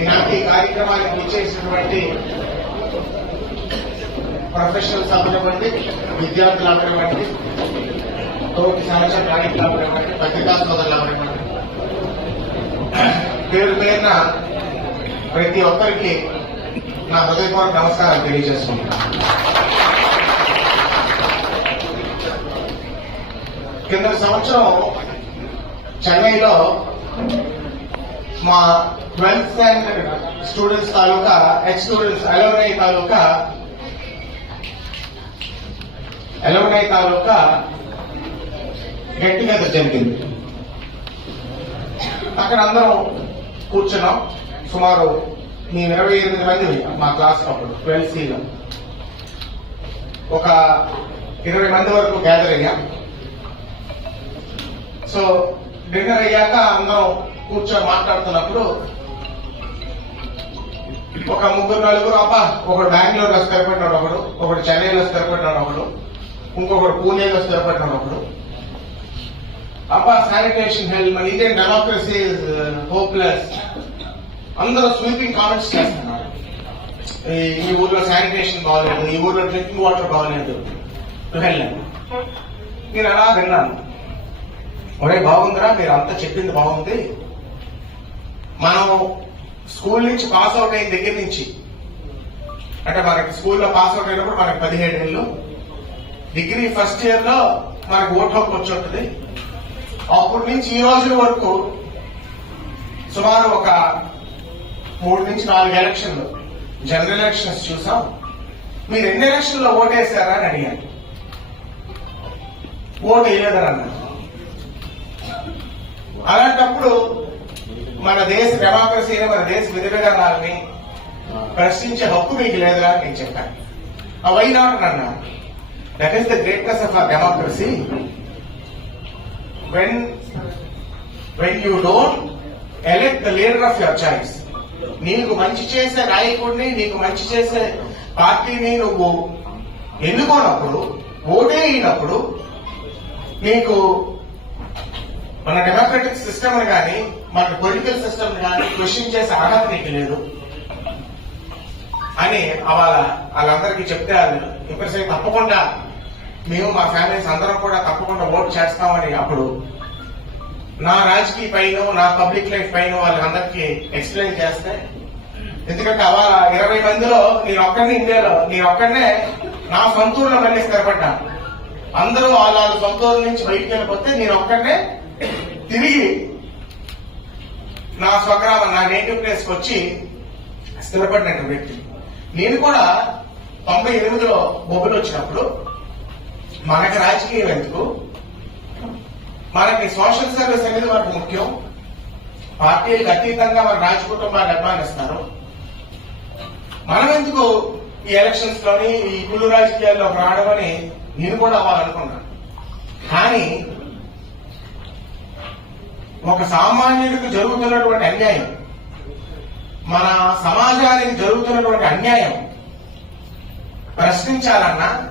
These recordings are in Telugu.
ఈనాటి కార్యక్రమానికి వచ్చేసినటువంటి ప్రొఫెషనల్స్ అవ్వనివ్వండి విద్యార్థులు అవ్వనివ్వండి తోటి సహజ నాయకులు అవ్వనివ్వండి పత్రికా సోదరులు అవ్వనివ్వండి పేరు పేరున ప్రతి ఒక్కరికి నా హృదయపూర్వక నమస్కారం తెలియజేసుకుంటున్నాను. కింద సంవత్సరం చెన్నైలో మా ట్వెల్త్ స్టాండర్డ్ స్టూడెంట్స్ తాలూకా ఎక్స్ స్టూడెంట్స్ అలోనై తాలూకా అలోనై తాలూకా గెట్ టుగెదర్ జరిగింది. అక్కడ అందరం కూర్చున్నాం. సుమారు మేము ఇరవై ఎనిమిది మంది మా క్లాస్ అప్పుడు ట్వెల్త్ సీలో ఒక ఇరవై మంది వరకు గ్యాదర్ అయ్యాం. సో డిన్నర్ అయ్యాక అందరం కూర్చొని మాట్లాడుతున్నప్పుడు ఒక ముగ్గురు నలుగురు అబ్బా ఒకడు బెంగళూరులో స్థిరపడినాడు ఒకడు ఒకడు చెన్నైలో స్థిరపడినాడు ఒకడు ఇంకొకడు పూణేలో స్థిరపడినాడు ఒకడు. అబ్బా శానిటేషన్ హెల్ప్ మన ఇండియన్ డెమోక్రసీ హోప్లెస్ అందరూ స్వీపింగ్ కామెంట్స్ చేస్తున్నారు. ఈ ఈ ఊర్లో శానిటేషన్ బాగలేదు ఈ ఊర్లో డ్రింకింగ్ వాటర్ బాగలేదు. వెళ్ళాను నేను అలా విన్నాను. ఒరే బాగుందిరా మీరు అంతా చెప్పింది బాగుంది. మనం స్కూల్ నుంచి పాస్ అవుట్ అయిన దగ్గర నుంచి అంటే మనకి స్కూల్లో పాస్ అవుట్ అయినప్పుడు మనకి పదిహేడు ఏళ్ళు డిగ్రీ ఫస్ట్ ఇయర్లో మనకి ఓట్ హక్కు వచ్చి ఉంటుంది. అప్పటి నుంచి ఈ రోజు వరకు సుమారు ఒక మూడు నుంచి నాలుగు ఎలక్షన్లు జనరల్ ఎలక్షన్స్ చూసాం. మీరు ఎన్ని ఎలక్షన్లో ఓటేశారా అని అడిగాను. ఓటు వేయలేదని అన్నారు అలాంటప్పుడు మన దేశ డెమోక్రసీని మన దేశ విధి విధానాలని ప్రశ్నించే హక్కు మీకు లేదురా అని నేను చెప్పాను. ఆ వై నాట్ అన్నాను that is the greatness of our democracy when when you don't elect the leader of your choice నీకు మంచి చేసే నాయకుడిని నీకు మంచి చేసే పార్టీని నువ్వు ఎన్నుకోనప్పుడు ఓటే అయినప్పుడు నీకు మన డెమోక్రటిక్ సిస్టమ్ కానీ మన పొలిటికల్ సిస్టమ్ కానీ క్వశ్చన్ చేసే అర్హత నీకు లేదు. అని వాళ్ళ వాళ్ళందరికీ చెప్తే వాళ్ళు ఇంప్రెస్ అయ్యి తప్పకుండా మేము మా ఫ్యామిలీస్ అందరం కూడా తప్పకుండా ఓట్ చేస్తామని అప్పుడు నా రాజకీయ పైన నా పబ్లిక్ లైఫ్ పైన వాళ్ళందరికీ ఎక్స్ప్లెయిన్ చేస్తే ఎందుకంటే అలా ఇరవై మందిలో నేను ఒక్కడిని ఇండియాలో నేను ఒక్కడనే నా సొంత ఊర్లో మళ్ళీ స్థిరపడ్డాను. అందరూ వాళ్ళ వాళ్ళ సొంత నుంచి బయటికి వెళ్ళిపోతే నేను ఒక్కడనే తిరిగి నా స్వగ్రామం నా నేటివ్ ప్లేస్కి వచ్చి స్థిరపడినటువంటి వ్యక్తి. నేను కూడా తొంభై ఎనిమిదిలో బొబ్బులు వచ్చినప్పుడు మనకి రాజకీయం ఎందుకు? మనకి సోషల్ సర్వీస్ అనేది మనకు ముఖ్యం. పార్టీలకు అతీతంగా మన రాజ కుటుంబాన్ని అభిమానిస్తారు. మనం ఎందుకు ఈ ఎలక్షన్స్లోని ఈ కుళ్ళు రాజకీయాల్లో రావడమని నేను కూడా అవ్వాలనుకున్నాను. కానీ ఒక సామాన్యుడికి జరుగుతున్నటువంటి అన్యాయం. మన సమాజానికి జరుగుతున్నటువంటి అన్యాయం. ప్రశ్నించాలన్నా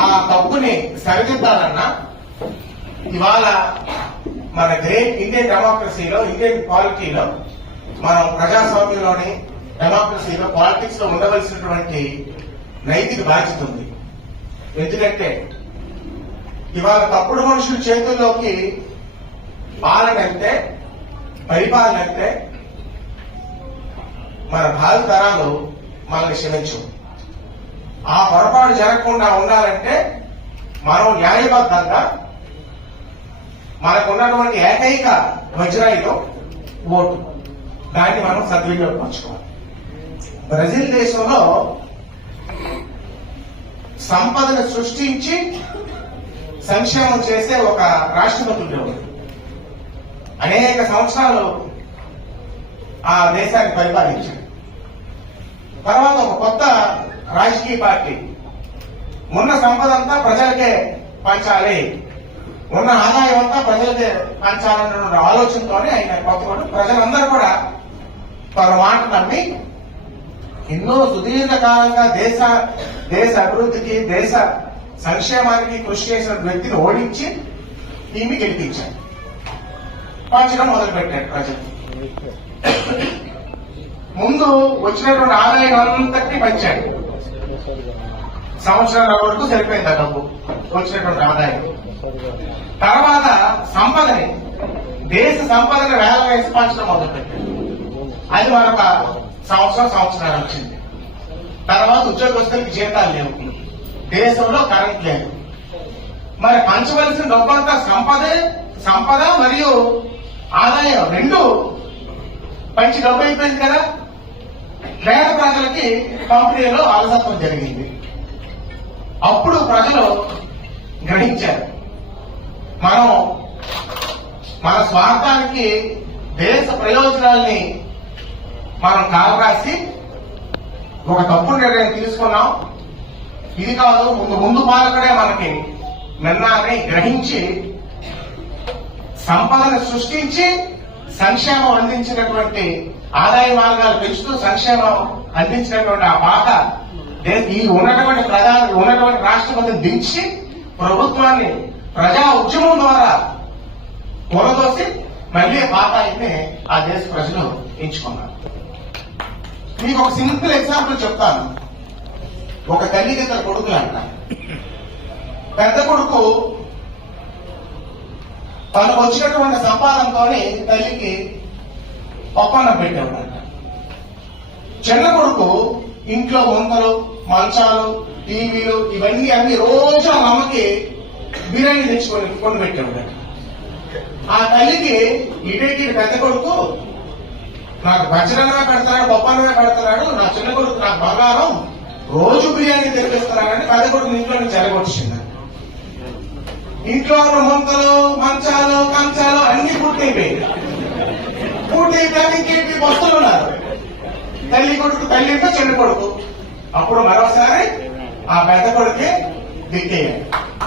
ఆ తప్పుని సరిదిద్దాలన్నా ఇవాళ మన గ్రేట్ ఇండియన్ డెమోక్రసీలో ఇండియన్ పాలిటీలో మనం ప్రజాస్వామ్యంలోని డెమోక్రసీలో పాలిటిక్స్లో ఉండవలసినటువంటి నైతిక బాధ్యత ఉంది. ఎందుకంటే ఇవాళ తప్పుడు మనుషుల చేతుల్లోకి పాలన అంటే పరిపాలన అంటే మన భావి తరాలు మనల్ని క్షమించు ఆ పొరపాటు జరగకుండా ఉండాలంటే మనం న్యాయబద్ధంగా మనకున్నటువంటి ఏకైక వజ్రాయుధం ఓటు. దాన్ని మనం సద్వినియోగపరచుకోవాలి బ్రెజిల్ దేశంలో సంపదను సృష్టించి సంక్షేమం చేసే ఒక రాష్ట్రపతి ఉద్యోగం అనేక సంవత్సరాలు ఆ దేశాన్ని పరిపాలించాడు. తర్వాత ఒక కొత్త రాజకీయ పార్టీ. ఉన్న సంపద అంతా ప్రజలకే పంచాలి. ఉన్న ఆదాయం అంతా ప్రజలకే పంచాలన్న ఆలోచనతోనే ఆయన కొత్త ప్రజలందరూ కూడా తన మాట నమ్మి ఎన్నో సుదీర్ఘ కాలంగా దేశ దేశ అభివృద్ధికి దేశ సంక్షేమానికి కృషి చేసిన వ్యక్తిని ఓడించి ఈమె గెలిపించాడు పంచడం మొదలుపెట్టాడు ప్రజలు. ముందు వచ్చినటువంటి ఆదాయం అంతటినీ పంచాడు సంవత్సరాల వరకు సరిపోయింది ఆ డబ్బు? వచ్చినటువంటి ఆదాయం. తర్వాత సంపదని దేశ సంపదని వేల వేసి పంచడం మొదలుపెట్టాడు అది మరొక సంవత్సరం సంవత్సరాలు వచ్చింది. తర్వాత ఉద్యోగస్తులకి జీతాలు లేవు. దేశంలో కరెంట్ లేదు. మరి పంచవలసిన డబ్బంతా సంపదే సంపద మరియు ఆదాయం రెండు పంచి డబ్బు అయిపోయింది కదా. పేద ప్రజలకి పంపిణీలో అలసత్వం జరిగింది. అప్పుడు ప్రజలు గ్రహించారు. మనం మన స్వార్థానికి దేశ ప్రయోజనాల్ని మనం కాలరాసి ఒక తప్పు నిర్ణయం తీసుకున్నాం. ఇది కాదు ముందు ముందు పాలకుడే మనకి నిర్ణయాన్ని గ్రహించి సంపదను సృష్టించి సంక్షేమం అందించినటువంటి ఆదాయ మార్గాలు పెంచుతూ సంక్షేమం అందించినటువంటి ఆ పాత ఈ ఉన్నటువంటి ప్రధాని ఉన్నటువంటి రాష్ట్రపతిని దించి ప్రభుత్వాన్ని ప్రజా ఉద్యమం ద్వారా కూరదోసి మళ్ళీ పాత అయితే ఆ దేశ ప్రజలు ఎంచుకున్నారు. మీకు ఒక సింపుల్ ఎగ్జాంపుల్ చెప్తాను. ఒక తల్లికి ఇద్దరు కొడుకులు అంట పెద్ద కొడుకు తనకు వచ్చినటువంటి సంపాదనతోని తల్లికి ఒప్పందం పెట్టేవాడంట. చిన్న కొడుకు ఇంట్లో వంకలు మంచాలు టీవీలు ఇవన్నీ అన్ని రోజు అమ్మకి బిర్యానీ తెచ్చుకొని కొని పెట్టేవాడంట. ఆ తల్లికి ఇటేకి పెద్ద కొడుకు నాకు భజనగా పెడతాడు బొప్పనగా పెడతాడు నా చిన్న కొడుకు నాకు బంగారం రోజు బిర్యానీ తెప్పిస్తున్నాడని పెద్ద ఇంట్లో నుంచి జరగొచ్చింది ఇంట్లో ఉన్న ముంతలు మంచాలు కంచాలు అన్ని పూర్తయిపోయాయి. పూర్తయిపోయాక ఇంకేంటి? వస్తువులు ఉన్నారు. తల్లి కొడుకు తల్లి అంటే చిన్న కొడుకు. అప్పుడు మరోసారి ఆ పెద్ద కొడుకే దిక్కేయాలి.